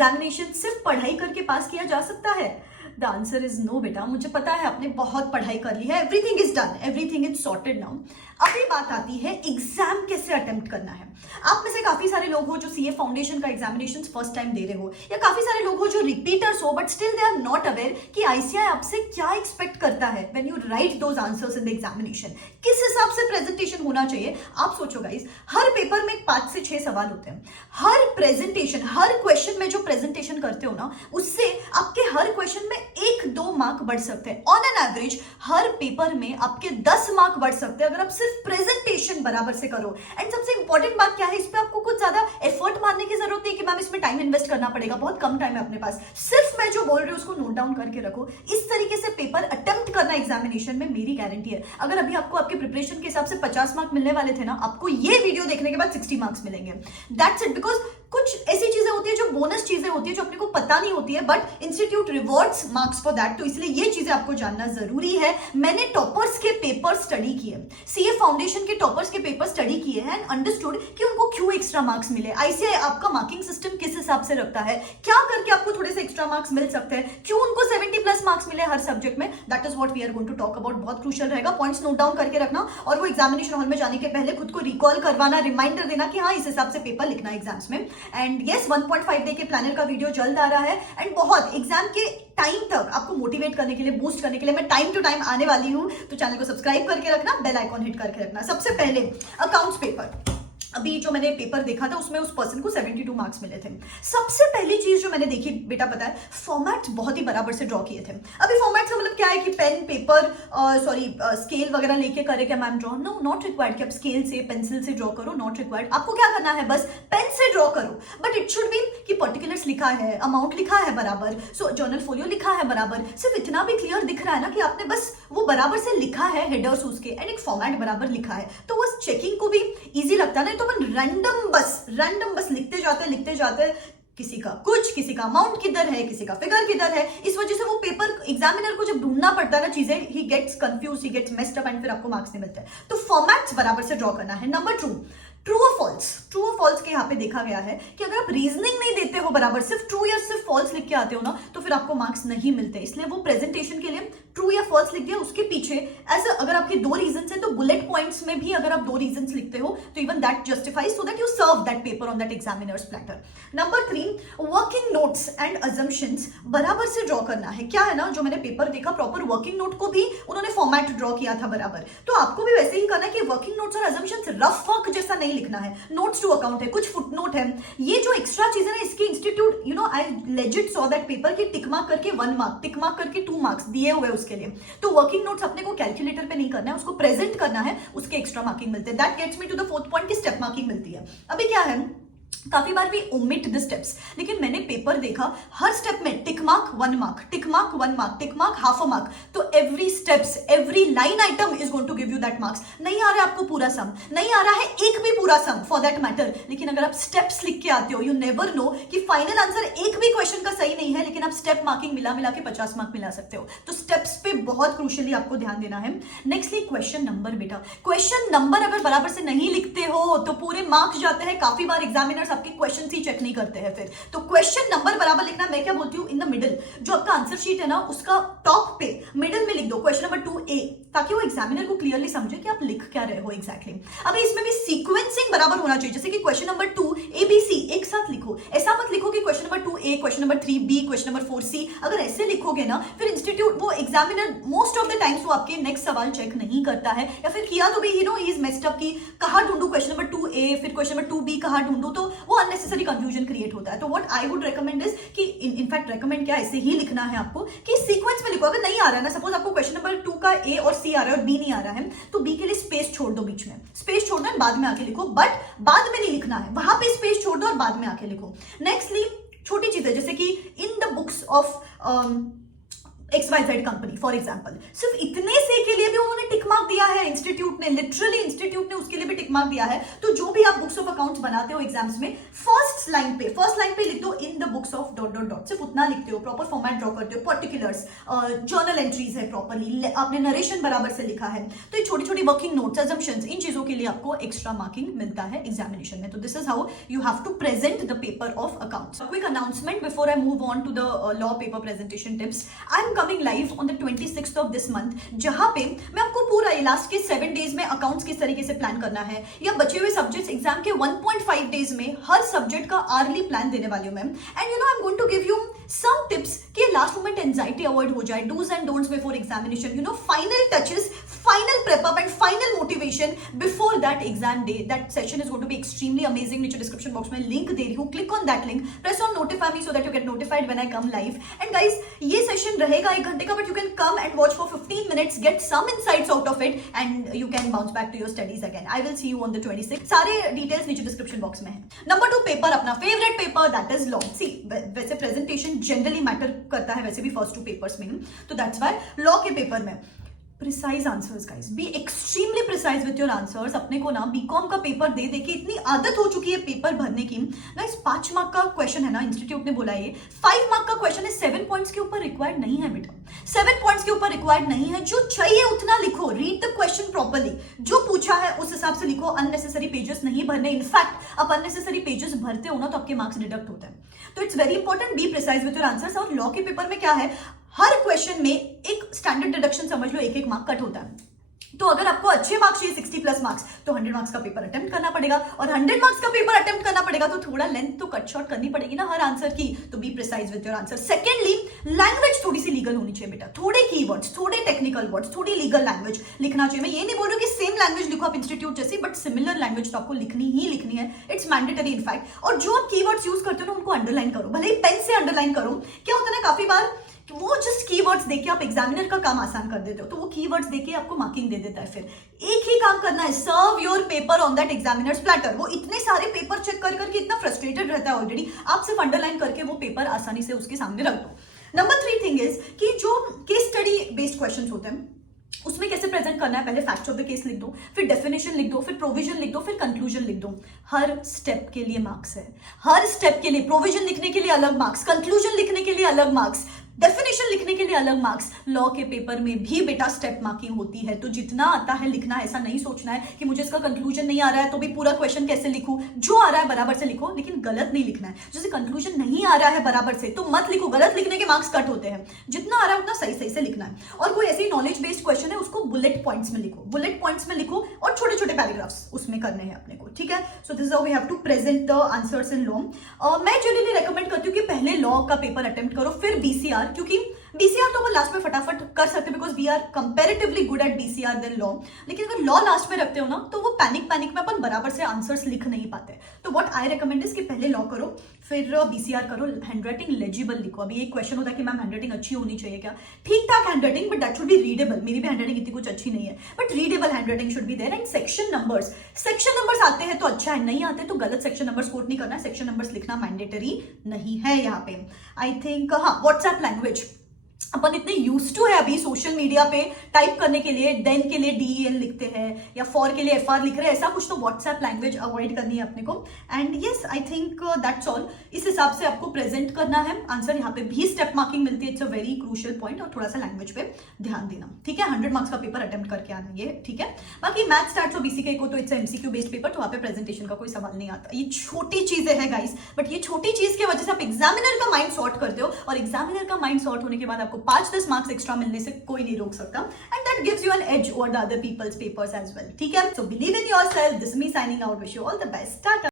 Examination सिर्फ पढ़ाई करके पास किया जा सकता है? द आंसर इज नो बेटा। मुझे पता है आपने बहुत पढ़ाई कर ली है, everything is done, everything is sorted now. अभी बात आती है एग्जाम कैसे अटेम्प्ट करना है। आप में से काफी सारे लोग हो जो सीए फाउंडेशन का एग्जामिनेशन फर्स्ट टाइम दे रहे हो, या काफी सारे लोग हो जो रिपीटर्स हो but still they are not aware कि आईसीआई आपसे क्या एक्सपेक्ट करता है when you write those answers in the examination. किस हिसाब से प्रेजेंटेशन होना चाहिए। आप सोचो गाइस, हर पेपर में 5 से 6 सवाल होते हैं। हर प्रेजेंटेशन, हर क्वेश्चन में जो प्रेजेंटेशन करते हो ना, उससे आपके हर क्वेश्चन में 1-2 मार्क बढ़ सकते हैं। On an average her paper में आपके 10 मार्क बढ़ सकते हैं अगर आप सिर्फ प्रेजेंटेशन बराबर से करो। एंड सबसे इंपॉर्टेंट बात क्या है, इस पे आपको कुछ ज्यादा एफर्ट मारने की जरूरत नहीं कि मैम इसमें टाइम इन्वेस्ट करना पड़ेगा, बहुत कम टाइम है अपने पास। सिर्फ मैं जो बोल रही हूँ उसको नोट डाउन करके रखो। इस तरीके से पेपर अटेम्प्ट करना एग्जामिनेशन में मेरी गारंटी है। अगर अभी आपको आपके प्रिपरेशन के हिसाब से 50 मार्क मिलने वाले थे ना, आपको ये वीडियो देखने के बाद 60 मार्क्स मिलेंगे। That's it. बिकॉज कुछ ऐसी चीजें होती है जो बोनस चीजें होती है जो अपने को पता नहीं होती है, but institute rewards marks for that. तो इसलिए ये चीजें आपको जानना जरूरी है। मैंने टॉपर्स के पेपर स्टडी किए, सीए फाउंडेशन के टॉपर्स के पेपर स्टडी किए हैं एंड अंडरस्टूड कि उनको क्यों एक्स्ट्रा मार्क्स मिले, आईसीआई आपका मार्किंग सिस्टम किस हिसाब से रखता है, क्या करके आपको थोड़े से एक्स्ट्रा मार्क्स मिल सकते हैं, क्यों उनको 70+ मार्क्स मिले हर सब्जेक्ट में। That is what we are going to talk about. बहुत क्रूशियल रहेगा, पॉइंट्स नोट डाउन करके रखना और वो एग्जामिनेशन हॉल में जाने के पहले खुद को रिकॉल करवाना, रिमाइंडर देना कि हाँ इस हिसाब से पेपर लिखना एग्जाम्स में। एंड यस, 1.5 डे के प्लानर का वीडियो जल्द आ रहा है एंड बहुत एग्जाम के टाइम तक आपको मोटिवेट करने के लिए, बूस्ट करने के लिए मैं टाइम टू टाइम आने वाली हूं। तो चैनल को सब्सक्राइब करके रखना, बेल आइकॉन हिट करके रखना। सबसे पहले अकाउंट्स पेपर, अभी जो मैंने पेपर देखा था उसमें उस पर्सन को 72 मार्क्स मिले थे। सबसे पहली चीज जो मैंने देखी बेटा पता है, फॉर्मेट बहुत ही बराबर से ड्रॉ किए थे। अभी फॉर्मेट का मतलब क्या है कि पेन, पेपर, स्केल वगैरह लेके करे क्या ma'am draw? No, not required कि आप स्केल से, पेंसिल से ड्रॉ करो, नॉट रिक्वायर्ड। आपको क्या करना है, बस पेन से ड्रॉ करो, बट इट शुड बी कि पर्टिकुलर्स लिखा है, अमाउंट लिखा है बराबर, सो जर्नल फोलियो लिखा है बराबर। सिर्फ इतना भी क्लियर दिख रहा है ना कि आपने बस वो बराबर से लिखा है, हेडर्स उसके, एंड एक फॉर्मेट बराबर लिखा है, तो वो चेकिंग को भी ईजी लगता है। नहीं तो अपन रैंडम बस लिखते जाते, किसी का कुछ, किसी का अमाउंट किधर है, किसी का फिगर किधर है। इस वजह से वो पेपर एग्जामिनर को जब ढूंढना पड़ता है ना चीजें, he gets confuse, he gets messed up and फिर आपको मार्क्स नहीं मिलते। तो फॉर्मेट्स बराबर से ड्रॉ करना है। नंबर 2, ट्रू और फॉल्स। ट्रू और फॉल्स के यहाँ पे देखा गया है कि अगर आप रीजनिंग नहीं देते हो बराबर, सिर्फ ट्रू या सिर्फ फॉल्स लिख के आते हो ना, तो फिर आपको मार्क्स नहीं मिलते। इसलिए वो प्रेजेंटेशन के लिए ट्रू या फॉल्स लिख दिया, उसके पीछे ऐसे अगर आपके 2 रीजंस है तो बुलेट पॉइंट्स में भी अगर आप 2 रीजंस लिखते हो तो even that justifies, so that you serve that paper on that examiner's platter. Number 3, working notes and assumptions बराबर से ड्रॉ करना है। क्या है ना, जो मैंने पेपर देखा, प्रॉपर वर्किंग नोट को भी उन्होंने फॉर्मेट ड्रॉ किया था बराबर, तो आपको भी वैसे ही करना है कि वर्किंग नोट्स और अजम्पशंस रफ वर्क जैसा नहीं लिखना है। नोट्स टू अकाउंट है, कुछ फुटनोट है, ये जो एक्स्ट्रा चीजें ना, इसकी institute I legit saw that paper की टिक मार्क करके 1 मार्क, टिक मार्क करके 2 मार्क्स दिए हुए उसके लिए। तो वर्किंग नोट्स अपने को कैलकुलेटर पे नहीं करना है, उसको प्रेजेंट करना है, उसके एक्स्ट्रा मार्किंग मिलते हैं। That gets me to the 4th point की स्टेप मार्किंग मिलती है। अभी क्या है, काफी बार भी ओमिट द स्टेप्स, लेकिन मैंने पेपर देखा हर स्टेप में tick mark 1 mark, tick mark 1 mark, tick mark half a mark. तो every steps, every line item is going to give you that marks. नहीं आ रहा है आपको पूरा सम, नहीं आ रहा है एक भी पूरा सम फॉर दैट मैटर, लेकिन अगर आप स्टेप्स लिख के आते हो, यू नेवर नो कि फाइनल आंसर एक भी क्वेश्चन का सही नहीं है, लेकिन आप स्टेप मार्किंग मिला के 50 मार्क मिला सकते हो। तो स्टेप्स पे बहुत क्रूशियली आपको ध्यान देना है। नेक्स्टली क्वेश्चन नंबर बेटा, क्वेश्चन नंबर अगर बराबर से नहीं लिखते हो तो पूरे मार्क्स जाते हैं। काफी बार एग्जामिनर्स आपके क्वेश्चन ही चेक नहीं करते हैं फिर। तो क्वेश्चन नंबर बराबर लिखना, मैं क्या बोलती हूँ, इन द मिडिल, जो आपका आंसर शीट है ना उसका टॉप पे मिडिल में लिख दो क्वेश्चन नंबर 2A, ताकि वो एग्जामिनर को क्लियरली समझे कि आप लिख क्या रहे हो एग्जैक्टली। अभी इसमें भी सीक्वेंसिंग बराबर होना चाहिए, जैसे कि क्वेश्चन नंबर 2 ABC एक साथ लिखो। ऐसा मत लिखो कि question number 2A, question number 3B, question number 4C। अगर ऐसे लिखोगे ना, फिर इंस्टीट्यूट, वो examiner most of the times वो आपके नेक्स्ट सवाल चेक नहीं करता है, या फिर किया तो भी ही इज मेस्ड अप की कहां ढूंढू क्वेश्चन नंबर 2A, फिर क्वेश्चन नंबर 2B कहां ढूंढू, तो वो अननेसेसरी कंफ्यूजन क्रिएट होता है। तो what I would recommend is कि इनफैक्ट रेकमेंड क्या, ऐसे ही लिखना है आपको कि सीक्वेंस में लिखो। अगर नहीं आ रहा है ना, सपोज आपको क्वेश्चन नंबर 2 का A और C आ रहा है और B नहीं आ रहा है, तो B के लिए स्पेस छोड़ दो, बीच में स्पेस छोड़ दो, बाद में आके लिखो, बट बाद में नहीं लिखना है, वहां पे स्पेस छोड़ दो और बाद में आके लिखो। नेक्स्टली छोटी चीजें, जैसे कि in the books of XYZ company for example, सिर्फ इतने से के लिए भी उन्होंने टिक मार्क दिया है इंस्टीट्यूट ने, लिटरली इंस्टीट्यूट ने उसके लिए भी टिक मार्क दिया है। तो जो भी आप बुक्स ऑफ अकाउंट्स बनाते हो एग्जाम्स में, फर्स्ट लाइन पे लिख दो in the books of dot dot dot, सिर्फ उतना लिखते हो, प्रॉपर फॉर्मेट ड्रॉ करते हो, पर्टिकुलर्स, जर्नल एंट्रीज है प्रॉपरली, आपने नरेशन बराबर से लिखा है। तो ये छोटी छोटी वर्किंग नोट्स, अजम्पशंस, इन चीजों के लिए आपको एक्स्ट्रा मार्किंग मिलता है एग्जामिनेशन में। तो this is how you have to present the paper of accounts. Quick announcement before I move on to the law paper presentation tips. I am coming live on the 26th of this month, जहां पे मैं आपको पूरा last के 7 days में accounts किस तरीके से प्लान करना है, या बचे हुए सब्जेक्ट्स एग्जाम के 1.5 डेज में हर सब्जेक्ट का आर्ली प्लान देने वाली हूं ma'am. And you know I am going to give you some tips कि लास्ट मोमेंट एंजाइटी अवॉइड हो जाए, do's and don'ts before examination, you know final touches, final prep up and final motivation before that exam day. That session is going to be extremely amazing. नीचे description box में link दे रही हूँ, click on that link, press on notify me so that you get notified when I come live. And guys, ये session रहेगा 1 घंटे का, but you can come and watch for 15 minutes, get some insights out of it and you can bounce back to your studies again. I will see you on the 26th। सारे details नीचे description box में है। Number 2 paper, अपना favourite paper, that is law. See, वैसे presentation generally matter करता है वैसे भी फर्स्ट 2 पेपर्स में, तो दैट्स व्हाई लॉ के पेपर में precise answers guys, be extremely precise with your answers. अपने को ना बीकॉम का पेपर दे के इतनी आदत हो चुकी है पेपर भरने की गाइस। 5 मार्क का क्वेश्चन है ना, इंस्टीट्यूट ने बोला ये 5 मार्क का क्वेश्चन है, 7 पॉइंट्स के ऊपर रिक्वायर्ड नहीं है बेटा, 7 पॉइंट्स के ऊपर रिक्वायर्ड नहीं है। जो चाहिए उतना लिखो, रीड द क्वेश्चन प्रॉपरली, जो पूछा है उस हिसाब से लिखो, अननेसेसरी पेजेस नहीं भरने। इनफैक्ट आप अननेसेसरी पेजेस भरते हो ना तो आपके मार्क्स डिडक्ट होते हैं। तो it's very important, be precise with your answers. और लॉ के पेपर में क्या है, हर क्वेश्चन में एक स्टैंडर्ड डिडक्शन समझ लो, 1-1 मार्क कट होता है। तो अगर आपको अच्छे मार्क्स चाहिए, 60+ मार्क्स, तो 100 मार्क्स का पेपर अटेम्प्ट करना पड़ेगा, और 100 मार्क्स का पेपर अटेम्प्ट करना पड़ेगा तो थोड़ा लेंथ तो कट शॉर्ट करनी पड़ेगी ना हर आंसर की। तो be precise with your answer. Secondly, language थोड़ी सी लीगल होनी चाहिए बेटा, थोड़े कीवर्ड्स, थोड़े टेक्निकल वर्ड्स, थोड़ी लीगल लैंग्वेज लिखना चाहिए। मैं ये नहीं बोल रही हूँ कि सेम लैंग्वेज लिखो आप इंस्टीट्यूट जैसी, बट सिमिलर लैंग्वेज तो आपको लिखनी ही लिखनी है, इट्स मैंडेटरी इनफैक्ट। और जो आप कीवर्ड्स यूज करते हो ना उनको अंडरलाइन करो, भले ही पेन से अंडरलाइन करो। क्या होता है ना, काफी बार वो जस्ट कीवर्ड्स देके आप एग्जामिनर का काम आसान कर देते हो, तो वो कीवर्ड्स देके आपको मार्किंग दे देता है। फिर एक ही काम करना है, serve your paper on that examiner's platter. वो इतने सारे पेपर चेक कर करके इतना फ्रस्ट्रेटेड रहता है ऑलरेडी, आप सिर्फ अंडरलाइन करके वो पेपर आसानी से उसके सामने रख दो। नंबर 3 थिंग इज कि जो केस स्टडी बेस्ड क्वेश्चंस होते हैं उसमें कैसे प्रेजेंट करना है। पहले फैक्ट्स ऑफ द केस लिख दो, फिर डेफिनेशन लिख दो, फिर प्रोविजन लिख दो, फिर कंक्लूजन लिख दो। हर स्टेप के लिए मार्क्स है, हर स्टेप के लिए। प्रोविजन लिखने के लिए अलग मार्क्स, कंक्लूजन लिखने के लिए अलग मार्क्स, डेफिनेशन लिखने के लिए अलग मार्क्स। लॉ के पेपर में भी बेटा स्टेप मार्किंग होती है, तो जितना आता है लिखना है। ऐसा नहीं सोचना है कि मुझे इसका कंक्लूजन नहीं आ रहा है तो भी पूरा क्वेश्चन कैसे लिखूं। जो आ रहा है बराबर से लिखो, लेकिन गलत नहीं लिखना है। जैसे कंक्लूजन नहीं आ रहा है बराबर से तो मत लिखो, गलत लिखने के मार्क्स कट होते हैं। जितना आ रहा है उतना सही सही से लिखना है। और कोई ऐसी नॉलेज बेस्ड क्वेश्चन है उसको बुलेट पॉइंट्स में लिखो, बुलेट पॉइंट्स में लिखो, और छोटे छोटे पैराग्राफ्स उसमें करने हैं अपने को, ठीक है। So this is how we have to present the answers in law. मैं जनरली रेकमेंड करती हूँ कि पहले लॉ का पेपर अटेम्प्ट करो, फिर बीसीआर, क्योंकि बीसीआर तो अपन लास्ट में फटाफट कर सकते हैं because we are comparatively good at BCR than law. लेकिन अगर लॉ लास्ट में रखते हो ना तो वो पैनिक में अपन बराबर से आंसर्स लिख नहीं पाते। तो व्हाट आई रेकमेंड इज कि पहले लॉ करो, फिर बीसीआर करो, हैंडराइटिंग लेजिबल लिखो। अभी एक क्वेश्चन होता है कि मैम हैंडराइटिंग अच्छी होनी चाहिए क्या? ठीक ठाक handwriting, but that should be readable. मेरी भी हैंडराइटिंग इतनी कुछ अच्छी नहीं है, but readable handwriting should be there. And section numbers आते हैं तो अच्छा है, नहीं आते तो गलत सेक्शन नंबर्स कोट नहीं करना है। सेक्शन नंबर्स लिखना मैंडेटरी नहीं है यहाँ पे। आई थिंक हाँ, व्हाट्सएप लैंग्वेज अपन इतने यूज टू है अभी सोशल मीडिया पे टाइप करने के लिए, देन के लिए DEN लिखते हैं या फॉर के लिए FR लिख रहे हैं, ऐसा कुछ। तो व्हाट्सएप लैंग्वेज अवॉइड करनी है अपने को। And yes, I think that's all. इस हिसाब से आपको प्रेजेंट करना है आंसर। यहाँ पे भी स्टेप मार्किंग मिलती है, it's a very crucial point. और थोड़ा सा लैंग्वेज पे ध्यान देना, ठीक है। 100 मार्क्स का पेपर अटेम्प्ट करके आना, ये ठीक है। बाकी मैथ स्टार्ट और BCK को तो इट्स MCQ बेस्ड पेपर, तो वहाँ पे प्रेजेंटेशन का कोई सवाल नहीं आता। ये छोटी चीजें हैं गाइस, बट ये छोटी चीज की वजह से आप एग्जामिनर का माइंड सॉर्ट करते हो, और एग्जामिनर का माइंड सॉर्ट होने के बाद आपको 5-10 मार्क्स एक्स्ट्रा मिलने से कोई नहीं रोक सकता। And that gives you an edge over the other people's papers as well, ठीक है। So believe in yourself. This me signing out, wish you all the best, Tata.